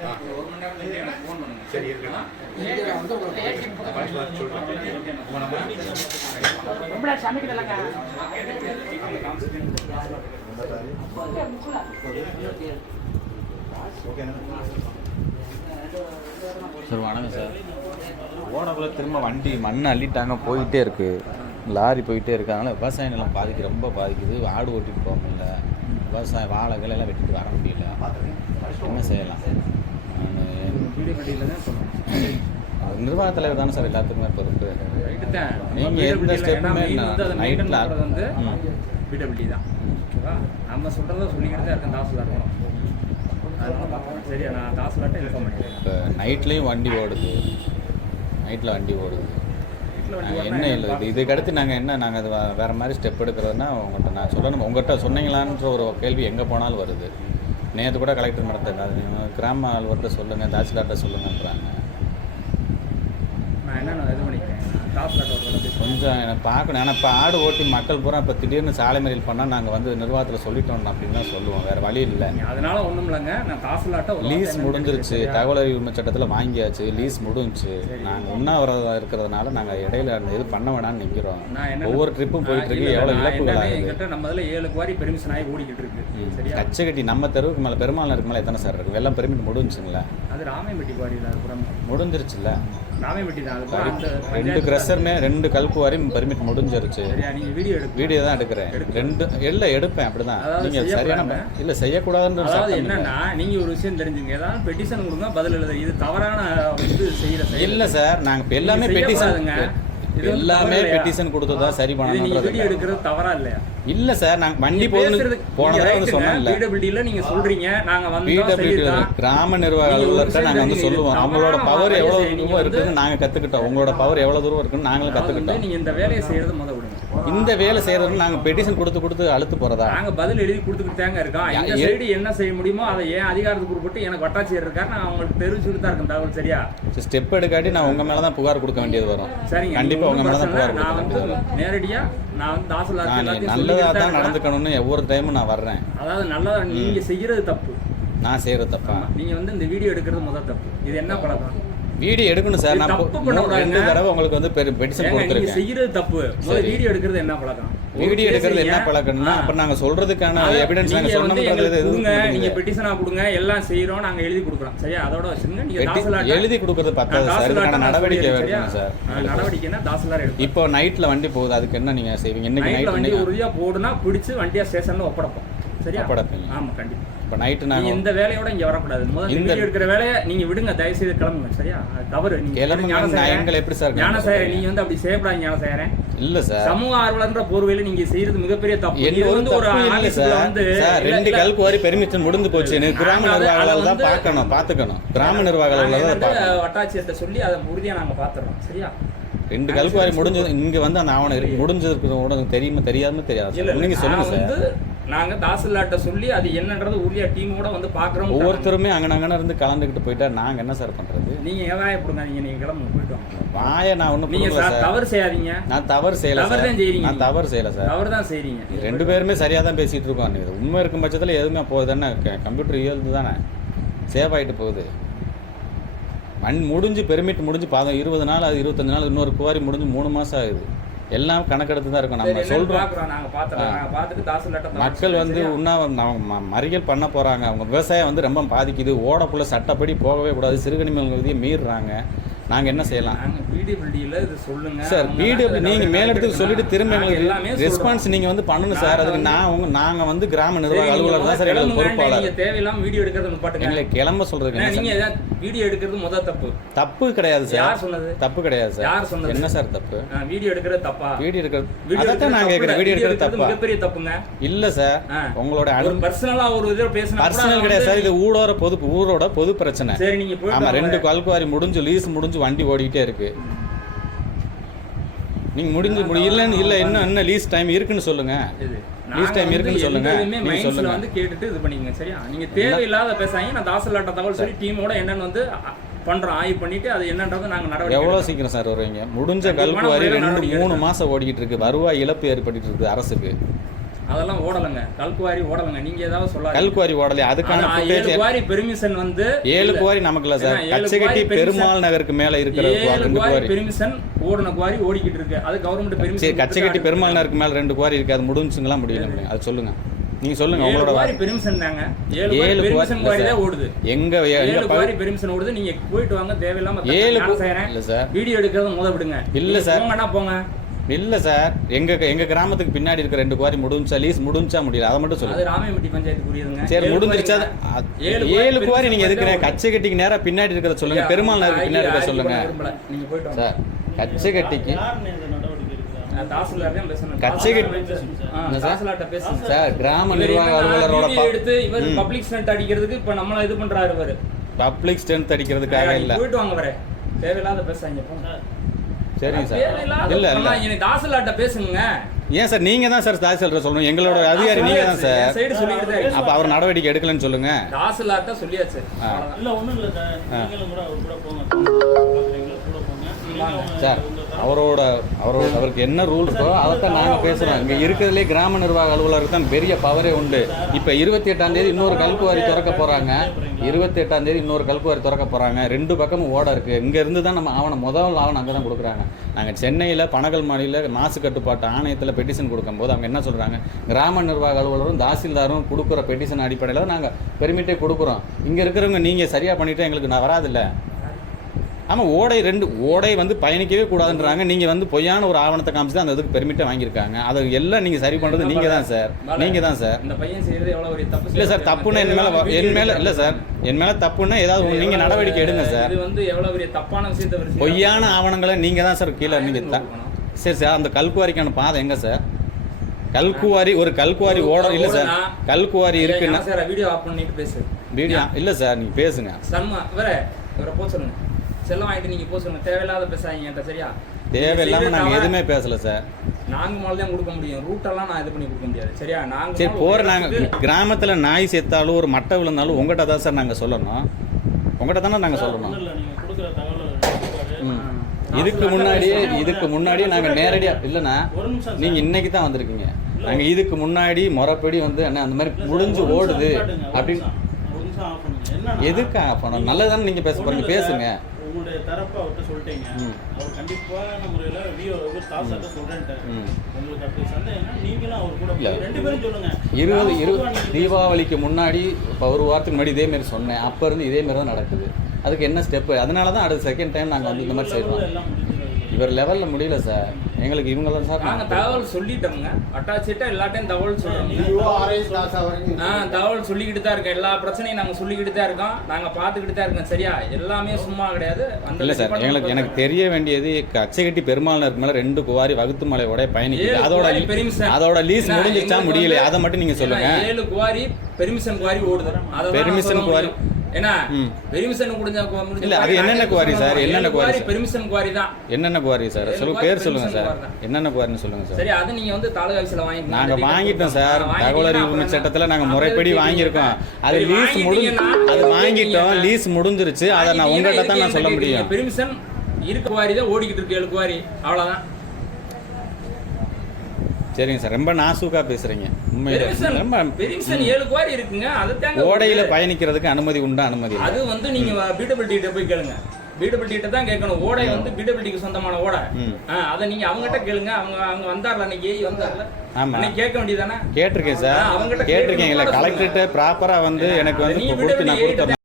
1 மணி நேரத்துல எனக்கு ஃபோன் பண்ணுங்க. சரி இருக்கலாம். சார் வணக்கம் சார். ஓடக்குள்ளே திரும்ப வண்டி மண் அள்ளிட்டாங்க, போயிட்டே இருக்குது, லாரி போயிட்டே இருக்கு. அதனால் விவசாய நிலம் ரொம்ப பாதிக்குது. ஆடு ஓட்டிட்டு போக முடியல, விவசாயம் வாழைகள் எல்லாம் வெட்டிட்டு வர முடியல. என்ன செய்யலாம்? நிர்வாக தலைவர் தானே சார் எல்லாத்துக்குமே பொறுப்பு. நீங்கள் எந்த ஸ்டெப்புமே நைட்டில் வந்து பிடபிள்யூ தான். ஓகேவா? நம்ம சொல்கிறத சொல்லிக்கிட்டு தான் இருக்கேன். தாசில்தார் இருக்கணும். சரியா? நான் தாசில்தார்ட்ட இன்ஃபார்ம் பண்ணிக்கிறேன். இப்போ நைட்லேயும் வண்டி ஓடுது, என்ன இல்லை இதுக்கடுத்து நாங்கள் அது வேறு மாதிரி ஸ்டெப் எடுக்கிறதுனா உங்கள்கிட்ட நான் சொல்லணும். உங்கள்கிட்ட சொன்னீங்களான்ற ஒரு கேள்வி எங்கே போனாலும் வருது. நேற்று கூட கலெக்டர் நடத்துங்க, அது கிராம ஆழ்வர்கிட்ட சொல்லுங்கள், தாசில்தார்கிட்ட சொல்லுங்கன்றாங்க. நான் என்ன இது பண்ணிக்கிறேன், தாசில்தார்ட்ட கொஞ்சம் எனக்கு பார்க்கணும். ஏன்னா இப்போ ஆடு ஓட்டி மக்கள் பூரா இப்போ திடீர்னு சாலை மறியல் பண்ணால் நாங்கள் வந்து நிர்வாகத்தில் சொல்லிட்டோம் அப்படின்னு தான் சொல்லுவோம், வேறு வழி இல்லை. அதனால ஒன்றும் இல்லைங்க. நான் தாசில்தார்ட்ட லீஸ் முடிஞ்சிருச்சு, தகவல் அறிவு சட்டத்தில் வாங்கியாச்சு, லீஸ் முடிஞ்சிச்சு. நாங்கள் உண்ணாவிரதம் இருக்கிறதுனால நாங்கள் இடையில இது பண்ண வேணாம்னு நிற்கிறோம். ஒவ்வொரு ட்ரிப்பும் போயிட்டு இருக்கு, எவ்வளோ இழப்புகள் ஆகுது. நம்ம இதில் 7 குவாரி பெர்மிஷன் ஆகி ஓடிக்கிட்டு இருக்கு. கச்சை கட்டி நம்ம தெருவுக்கு மேலே பெருமாள் இருக்கு மேலே எத்தனை சார் இருக்குது? வெள்ளம் பெர்மிட் முடிஞ்சுங்களா? அது ராமையம்பட்டி குவாரியில் அதுக்கப்புறம் முடிஞ்சிருச்சுல்ல. ராமையம்பட்டி தான். அது 2 கிரஷருமே 2 கல்குவாரி பெர்மிட் முடிஞ்சிருச்சு. நீங்கள் வீடியோ தான் எடுக்கிறேன். 2 எல்லாம் எடுப்பேன். அப்படிதான் நீங்கள் சரியான இல்லை செய்யக்கூடாதுன்னு. அதாவது என்னன்னா, நீங்கள் ஒரு விஷயம் தெரிஞ்சுங்க. ஏதாவது பெட்டிஷன் கொடுங்க, பதில் எழுத. இது தவறான இது செய்யற இல்லை சார். நாங்கள் எல்லாமே பெட்டிஷன் கொடுத்ததா சரி பண்ணணும். வீடியோ எடுக்கிறது தவறா இல்லையா? இல்ல சார், நாங்க வண்டி போனதா சொன்னோம்ல. பிடபிள்யூல நீங்க சொல்றீங்க, நாங்க வந்து கிராம நிர்வாக அலுவலர்கிட்ட நாங்க வந்து சொல்லுவோம். அவங்களோட பவர் எவ்வளவு தூரம் இருக்குன்னு நாங்க கத்துக்கிட்டோம். உங்களோட பவர் எவ்வளவு தூரம் இருக்குன்னு நாங்களும் கத்துக்கிட்டோம். நீங்க இந்த வேலையை செய்யறது முத விடுங்க. இந்த வேலை செய்யறது நாங்க பெட்டிஷன் கொடுத்து அழுத்து போறதா? நாங்க பதில் எழுதி கொடுத்துக்கிட்டாங்க இருக்கோம். இந்த சைடு என்ன செய்ய முடியுமோ அதை ஏன் அதிகாரத்துக்கு உட்பட்டு எனக்கு வட்டாட்சியர் இருக்காரு, நான் அவங்களுக்கு தெரிவிச்சுட்டு தான் இருக்கேன் தகவல். சரியா? ஸ்டெப் எடுக்காட்டி நான் உங்க மேலதான் புகார் கொடுக்க வேண்டியது வரும். சரிங்க, கண்டிப்பா உங்க மேலதான் புகார் கொடுக்க வேண்டியது வரும். நேரடியா நான் வந்து தாசில்தார் நல்லதா தான் நடந்துக்கணும்னு ஒவ்வொரு டைமும் நான் வர்றேன். அதாவது நல்லதா நீங்க செய்யறது தப்பு, நான் செய்யறது தப்பா? நீங்க வந்து இந்த வீடியோ எடுக்கிறது முதல் தப்பு. இது என்ன பழக்கம்? வீடியோ எடுக்கணும் சார். நான் 2 தடவை உங்களுக்கு வந்து பெட்டிஷன் கொடுத்துருக்கேன். செய்யறது தப்பு. வீடியோ எடுக்கிறது என்ன பழக்கம்? வீடியோ எடுக்கிறது என்ன பழக்கம்னா அப்ப நாங்க சொல்றதுக்கான எவிடன்ஸ் நாங்க சொன்னோம்ன்றது கொடுங்க. நீங்க பெட்டிஷனா கொடுங்க, எல்லாம் செய்றோம், நாங்க எழுதி கொடுக்குறோம். சரியா? அதோட வச்சுங்க. நீங்க தாசில்தார் எழுதி கொடுக்கிறது பத்தாது சார். அதுக்கான நடவடிக்கை எடுக்கணும் சார். நடவடிக்கைனா தாசில்தார் எடுக்கணும். இப்போ நைட்ல வண்டி போகுது, அதுக்கு என்ன நீங்க செய்வீங்க? இன்னைக்கு நைட் வண்டி உறுதியா போடுனா பிடிச்சு வண்டியா ஸ்டேஷன்ல ஒப்படைப்போம். சரியா? ஒப்படைப்பீங்க? ஆமா, கண்டிப்பா. இப்போ நைட்டு நாங்கள் இந்த வேலையோட இங்கே வரக்கூடாது. முதல்ல இந்த வீடியோ எடுக்கிற வேலையை நீங்கள் விடுங்க, தயவுசெய்து கிளம்புங்க. சரியா? தவறு. நீங்கள் எப்படி சார் ஞானசாயர் நீங்கள் வந்து அப்படி செய்யப்படாது. ஞானசாயரன் இல்லை சார், சமூக ஆர்வலன்ற போர்வையில் நீங்க செய்யறது மிகப்பெரிய தப்பு. இது வந்து ஒரு ஆபீஸ்ல வந்து 2 கல்குவாரி பெர்மிஷன் முடிந்து போச்சு. எனக்கு கிராம நிர்வாகிகள் தான் பார்க்கணும். கிராம நிர்வாகிகள் வட்டாட்சியர்கிட்ட சொல்லி அதை உறுதியாக நாங்கள் பார்த்துறோம். சரியா? 2 கல்குவாரி முடிஞ்சது. இங்க வந்து அந்த ஆவணம் முடிஞ்சது தெரியுமா தெரியாது. நீங்க சொல்லுங்க சார். நாங்க தாசில்தார்ட்ட சொல்லி அது என்னன்றது உரிய டீமோட வந்து பாக்குறோம். ஒவ்வொருத்தருமே அங்கன இருந்து கலந்துக்கிட்டு போயிட்டா நாங்க என்ன சார் பண்றது? நீங்க ஏவாய போடுங்க. நீங்க கிளம்புங்க, போயிட்டு வாங்க. வாயை நான் ஒன்றும் நீங்க தவறு செய்யாதீங்க. நான் தவறு செய்யல சார். நான் தவறு செய்யல சார். தவறு தான் செய்றீங்க. 2 பேருமே சரியா தான் பேசிட்டு இருக்கோம். உண்மை இருக்கும் பட்சத்தில் எதுவுமே போகுதுன்னா கம்ப்யூட்டர் இயல்பு தானே சேவ் ஆகிட்டு போகுது. முடிஞ்சு பெர்மிட் முடிஞ்சு 20 நாள், அது 25 நாள், இன்னொரு குவாரி முடிஞ்சு 3 மாதம் ஆகுது. எல்லாம் கணக்கெடுத்து தான் இருக்கும். நம்ம சொல்றோம், மக்கள் வந்து மறியல் பண்ண போறாங்க. அவங்க விவசாயம் வந்து ரொம்ப பாதிக்குது. ஓடக்குள்ள சட்டப்படி போகவே கூடாது, சிறுகனிமங்கள் விதியை மீறுறாங்க. நாங்க என்ன செய்யலாம் சார்? நீங்க மேலிடத்துக்கு சொல்லிட்டு திரும்ப எங்களுக்கு ரெஸ்பான்ஸ் நீங்க வந்து பண்ணணும் சார். அதுக்கு நாங்க வந்து கிராம நிர்வாக அலுவலர் தான் சார் எங்களுக்கு பொறுப்பாளர். தேவையில்லாம வீடியோ எடுக்கிறது நிப்பாட்டுங்க. எங்களை கிளம்ப சொல்றதுக்கு வீடியோ எடுக்கிறது முதல் தப்பு கிடையாது சார். யார் சொன்னது? தப்பு கிடையாது சார். யார் சொன்னது? என்ன சார் தப்பு? வீடியோ எடுக்கிறது தப்பா? வீடியோ எடுக்கிறது அதான் நான் கேக்குறேன். வீடியோ எடுக்கிறது தப்பா? மிகப்பெரிய தப்புங்க. இல்ல சார், உங்களோட பர்சனலா ஒரு இது பேசணும். பர்சனல் கிடையாது சார். இது ஊரோட பொது பிரச்சனை. சரி, நீங்க போய் ஆமா, 2 கல்குவாரி முடிஞ்சு லீஸ் முடிஞ்சு வண்டி ஓடிக்கிட்டே இருக்கு. நீங்க இல்ல என்ன லீஸ் டைம் இருக்குன்னு சொல்லுங்க. லீஸ் டைம் இருக்குன்னு சொல்லுங்க. நீங்க சொல்லுங்க வந்து கேட்டுட்டு இது பண்ணீங்க. சரியா? நீங்க தேவையில்லாத பேசாதீங்க. நான் தாசில்தார்ட்ட தகவல் சொல்லி டீமோட என்னன்னு வந்து பண்றோம், ஆய்வு பண்ணிட்டு அது என்னன்றது நாங்க நடவடிக்கை. எவ்வளவு சீக்கிரம் சார் வருவீங்க? முடிஞ்ச கல்குவாரி 2-3 மாசம் ஓடிக்கிட்டு இருக்கு. வருவாய் இழப்பு ஏற்பட்டு இருக்கு அரசுக்கு. அதெல்லாம் ஓடலைங்க. கல்குவாரி ஓடலைங்க. நீங்க ஏதாவது சொல்லாதீங்க. கல்குவாரி ஓடலையா? அதுக்கான 7 குவாரி பெர்மிஷன் வந்து 7 குவாரி நமக்கு இல்ல சார். கச்சகட்டி பெருமாள் நகருக்கு மேல இருக்கிற 7 குவாரி பெர்மிஷன் ஓடுன குவாரி ஓடிக்கிட்டு இருக்கு. அது கவர்மெண்ட் பெர்மிஷன். சரி, கச்சகட்டி பெருமாள் நகருக்கு மேல 2 குவாரி இருக்கு. அது முடிஞ்சுங்களா முடியல? அது சொல்லுங்க, நீங்க சொல்லுங்க. உங்களோட குவாரி பெர்மிஷன் தாங்க. 7 பெர்மிஷன் குவாரி தான் ஓடுது. எங்க 7 குவாரி பெர்மிஷன் ஓடுது. நீங்க போயிட்டு வாங்க. தேவையில்லாம 7 இல்ல சார். வீடியோ எடுக்கிறத முத விடுங்க. இல்ல சார், போங்கனா போங்க. இல்ல சார், எங்க கிராமத்துக்கு பின்னாடி இருக்க 2 குவாரி முடிஞ்சா, லீஸ் முடிஞ்சா முடியல, அதை மட்டும் சொல்லுங்க. அது ராமையம்பட்டி பஞ்சாயத்துக்குரியதுங்க. சரி, முடிஞ்சிருச்சா? 7 குவாரி நீங்க எதுக்குற? கச்சகட்டிக்கு நேரா பின்னாடி இருக்கிறத சொல்லுங்க, பெருமாள் நகருக்கு பின்னாடி இருக்கிறத சொல்லுங்க. நீங்க போயிட்டு வாங்க சார். கச்சகட்டிக்கு தாசில்தார்ட்ட பேசணும். தாசில்தார்ட்ட பேசுங்க சார். கிராம நிர்வாக அலுவலரோட எடுத்து இவர் பப்ளிக் ஸ்டண்ட் அடிக்கிறதுக்கு இப்ப நம்மள இது பண்றாரு. இவர் பப்ளிக் ஸ்டண்ட் அடிக்கிறதுக்காக இல்ல. போயிட்டு வாங்க வரே. தேவையில்லாத பேசாதீங்க போங்க. சரிங்க சார். இல்ல நீங்க தாசில்தார்ட்ட பேசுங்க. ஏன் சார் நீங்க தான் சார் தாசில்தார் சொல்லணும். எங்களோட அதிகாரி நீங்க தான் சார். சைடு சொல்லிக்கிட்டே இருக்கு. அப்ப அவர் நடவடிக்கை எடுக்கலன்னு சொல்லுங்க. தாசில்தார்ட்ட சொல்லியாச்சு. இல்ல ஒண்ணும் இல்ல சார். நீங்களும் கூட அவர் கூட போங்க. சார், அவருக்கு என்ன ரூல் இருக்கோ அதைத்தான் நாங்கள் பேசுகிறோம். இங்கே இருக்கிறதுலே கிராம நிர்வாக அலுவலருக்கு தான் பெரிய பவரே உண்டு. இப்போ 28ஆம் தேதி இன்னொரு கல்குவாரி திறக்க போகிறாங்க. 28ஆம் தேதி இன்னொரு கல்குவாரி திறக்க போகிறாங்க. 2 பக்கமும் ஓட இருக்குது. இங்கேருந்து தான் நம்ம முதல் ஆவணம் அங்கே தான் கொடுக்குறாங்க. நாங்கள் சென்னையில் பனகல் மாநில மாசு கட்டுப்பாட்டு ஆணையத்தில் பெட்டிஷன் கொடுக்கும்போது அவங்க என்ன சொல்கிறாங்க, கிராம நிர்வாக அலுவலரும் தாசில்தாரும் கொடுக்குற பெட்டிஷன் அடிப்படையில் தான் நாங்கள் பெர்மிட்டே கொடுக்குறோம். இங்கே இருக்கிறவங்க நீங்கள் சரியாக பண்ணிவிட்டு எங்களுக்கு நான் வராதில்லை. ஆமாம், ஓடை வந்து பயணிக்கவே கூடாதுன்றாங்க. நீங்கள் வந்து பொய்யான ஒரு ஆவணத்தை காமிச்சு தான் அந்த இதுக்கு பெர்மிட்டை வாங்கியிருக்காங்க. அதை எல்லாம் நீங்கள் சரி பண்ணுறது நீங்கள் தான் சார். நீங்கள் தான் சார். இந்த பையன் செய்கிறது எவ்வளோ ஒரு தப்பு இல்லை சார். தப்புன்னா என் மேலே இல்லை சார். என் மேலே தப்புன்னா ஏதாவது நீங்கள் நடவடிக்கை எடுங்க சார். இது வந்து எவ்வளோ பெரிய தப்பான விஷயத்தை பொய்யான ஆவணங்களை நீங்கள் தான் சார் கீழே நீங்கள் சரி சார். அந்த கல்குவாரிக்கான பாதை எங்கே சார்? கல்குவாரி ஒரு கல்குவாரி ஓட இல்லை சார். கல்குவாரி இருக்குன்னா சார் வீடியோ ஆஃப் பண்ணிட்டு பேசு. வீடியோ இல்லை சார், நீங்கள் பேசுங்க. சன்மா இவரை போக சொல்லுங்க. செல்லம் வாங்கிட்டு நீங்க போக சொல்லுங்க. தேவையில்லாத பேசாதீங்க. சரியா? தேவையில்லாமல் நாங்கள் எதுவுமே பேசலை சார். நாங்கள் முதல்ல தான் கொடுக்க முடியும். ரூட்டெல்லாம் நான் இது பண்ணி கொடுக்க முடியாது. சரியா? நாங்கள் சரி போகிற நாங்கள் கிராமத்தில் நாய் செத்தாலும் ஒரு மட்டை விழுந்தாலும் உங்கள்கிட்ட தான் சார் நாங்கள் சொல்லணும். உங்கள்கிட்ட தானே நாங்கள் சொல்லணும். இதுக்கு முன்னாடியே நாங்கள் நேரடியாக இல்லைண்ணா, நீங்கள் இன்னைக்கு தான் வந்திருக்கீங்க. நாங்கள் இதுக்கு முன்னாடி முறைப்படி வந்து அண்ணா அந்த மாதிரி முடிஞ்சு ஓடுது அப்படின்னு எதுக்கு ஆஃப் பண்ணணும்? நல்லதானே நீங்கள் பேச போகிறீங்க, பேசுங்க. உங்களுடைய தரப்பு அவர்கிட்ட சொல்லிட்டீங்க. அவர் கண்டிப்பான முறையில் தாசாட்ட சொல்றேன்ட்டாரு. உங்களுக்கு அப்படி சந்தேகம்னா நீங்களும் அவர் கூட 2 பேரும் சொல்லுங்க. 20 தீபாவளிக்கு முன்னாடி இப்போ ஒரு வாரத்துக்கு முன்னாடி இதேமாரி சொன்னேன். அப்போ இருந்து இதேமாரி தான் நடக்குது. அதுக்கு என்ன ஸ்டெப்பு? அதனால தான் அடுத்த செகண்ட் டைம் நாங்கள் வந்து இந்த மாதிரி செய்கிறோம். இவர் லெவலில் முடியல சார். எங்களுக்கு இவங்க தான் சார். நாங்கள் தகவல் சொல்லிட்டோங்க. அட்டாச்சிட்டாக எல்லா டைம் தகவல் சொல்கிறோம். தகவல் சொல்லிக்கிட்டு தான் இருக்கோம். எல்லா பிரச்சனையும் நாங்கள் சொல்லிக்கிட்டு தான் இருக்கோம். நாங்கள் பார்த்துக்கிட்டு தான் இருக்கோம். சரியா? எல்லாமே சும்மா கிடையாது. இல்லை சார், எனக்கு தெரிய வேண்டியது கச்சகட்டி பெருமாள் நகருக்கு மேலே 2 குவாரி வகுத்து மலையோட பயணிக்குது. அதோட லீஸ் முடிஞ்சிச்சா முடியல? அதை மட்டும் நீங்கள் சொல்லுங்க. 7 குவாரி பெர்மிஷன் குவாரி ஓடுது. பெர்மிஷன் குவாரி ஏன்னா பெர்மிஷன் முடிஞ்ச இல்ல, அது என்னென்ன குவாரி சார்? என்னென்ன குவாரி? பெர்மிஷன் குவாரி தான். என்னென்ன குவாரி சார்? சொல்லுங்க, பேர் சொல்லுங்க சார். என்னென்ன குவாரின்னு சொல்லுங்க சார். சரி, அது நீங்க வந்து தாலுகா ஆபீஸ்ல வாங்கிட்டீங்க. நாங்க வாங்கிட்டோம் சார். தகவல் அறிவு சட்டத்துல நாங்க முறைப்படி வாங்கியிருக்கோம். அது லீஸ் அது வாங்கிட்டோம். லீஸ் முடிஞ்சிருச்சு. அதை நான் உங்கள்கிட்ட தான் நான் சொல்ல முடியும். பெர்மிஷன் இருக்க குவாரி தான் ஓடிக்கிட்டு இருக்கு. 7 குவாரி அவ்வளவுதான். சரிங்க சார், ரொம்ப நாசூக்கா பேசுறீங்க. உண்மையில பெர்மிஷன் 7 குவாரி இருக்குங்க. அது ஓடையில பயணிக்கிறதுக்கு அனுமதி உண்டா? அனுமதி அது வந்து நீங்க பிடபிள்யூடி கிட்ட போய் கேளுங்க. பிடபிள்யூடி கிட்ட தான் கேட்கணும். ஓடை வந்து பிடபிள்யூடிக்கு சொந்தமான ஓடை. அதை நீங்க அவங்ககிட்ட கேளுங்க. அவங்க வந்தார்ல அன்னைக்கு வந்தார்ல. ஆமா, கேட்க வேண்டியதானே? கேட்டிருக்கேன் சார். கேட்டிருக்கீங்களா? கலெக்டர்கிட்ட ப்ராப்பரா வந்து எனக்கு வந்து கொடுத்து நான் கொடுத்தேன்.